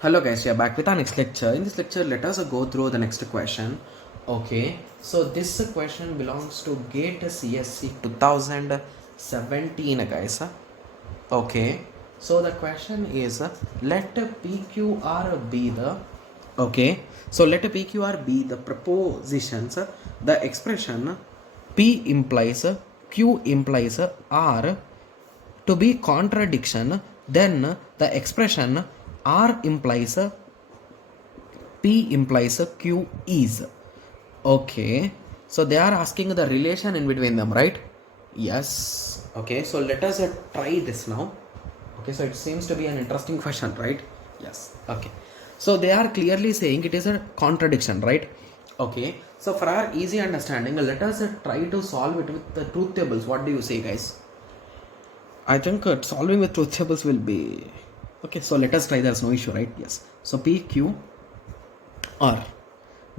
Hello guys, we are back with our next lecture. In this lecture, let us go through the next question. Okay, so this question belongs to GATE CSC 2017 guys. Okay, so the question is let PQR be the let PQR be the propositions, the expression P implies Q implies R to be contradiction, then the expression R implies P implies Q is. Okay, so they are asking the relation in between them, right? Yes. Okay, so let us try this now. Okay, so it seems to be an interesting question, right? Yes. Okay, so they are clearly saying it is a contradiction, right? Okay, so for our easy understanding, let us try to solve it with the truth tables. What do you say, guys? I think solving with truth tables will be okay. So let us try. There's no issue, right? Yes. So P Q R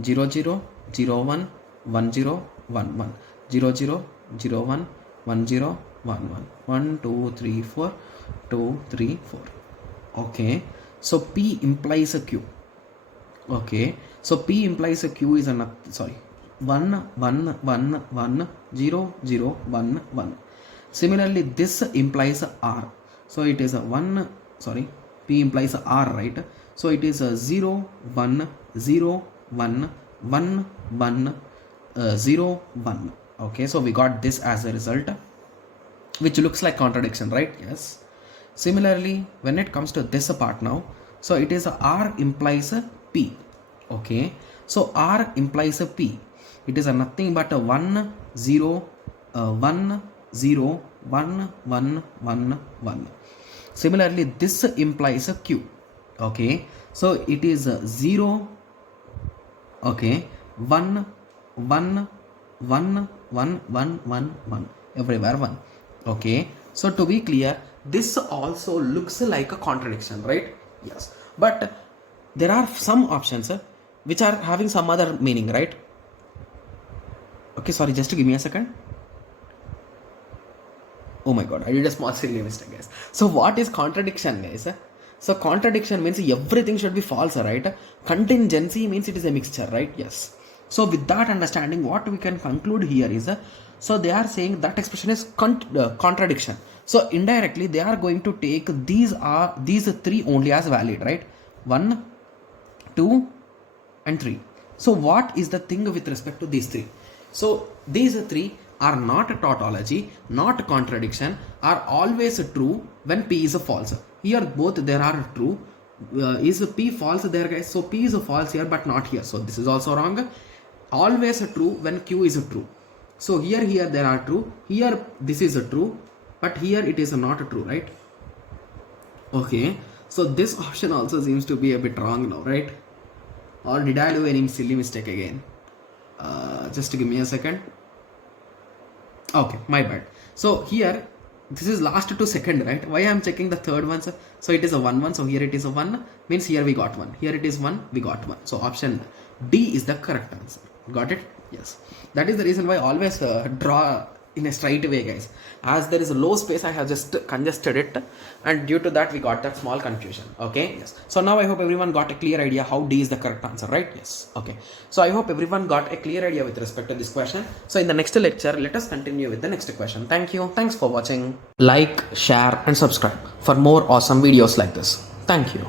0 0 0 1 1 0 1 1 0 0 0 1 1 0 1 1 1 2 3 4 2 3 4. Okay. So P implies a Q. Okay. So P implies a Q is an 1 1 1 1 0 0 1 1. Similarly, this implies R. So it is a 1, P implies R, right? So it is a 0, 1, 0, 1, 1, 1, 0, 1. Okay, so we got this as a result, which looks like contradiction, right? Yes. Similarly, when it comes to this part now, so it is a R implies a P. Okay, so R implies a P. It is a nothing but a 1, 0, 1, 0, 1, 1, 1, 1. Similarly, this implies a Q. Okay, so it is a 0, okay, 1, 1, 1, 1, 1, 1, 1, everywhere 1. Okay, so to be clear, this also looks like a contradiction, right? Yes, but there are some options which are having some other meaning, right? Okay, sorry, just give me a second. Oh my god, I did a small silly mistake, guys. So what is contradiction, guys? So contradiction means everything should be false, right? Contingency means it is a mixture, right? Yes. So with that understanding, what we can conclude here is so they are saying that expression is contradiction. So indirectly they are going to take these three only as valid, right? 1, 2 and 3. So what is the thing with respect to these three? So these three are not a tautology, not contradiction, are always true when P is a false. Here both there are true. Is P false there, guys? So P is a false here but not here. So this is also wrong. Always true when Q is true. So here there are true. Here this is a true, but here it is not true, right? Okay. So this option also seems to be a bit wrong now, right? Or did I do any silly mistake again? Just give me a second. Okay, my bad. So here this is last to second, right? Why I'm checking the third one? So it is a 1 1. So here it is a 1, means here we got 1. Here it is 1, we got 1. So option D is the correct answer. Got it? Yes. That is the reason why I always draw in a straight way, guys. As there is a low space, I have just congested it, and due to that we got that small confusion. Okay, yes. So now I hope everyone got a clear idea how D is the correct answer, right? Yes. Okay, so I hope everyone got a clear idea with respect to this question. So in the next lecture, let us continue with the next question. Thank you. Thanks for watching. Like, share and subscribe for more awesome videos like this. Thank you.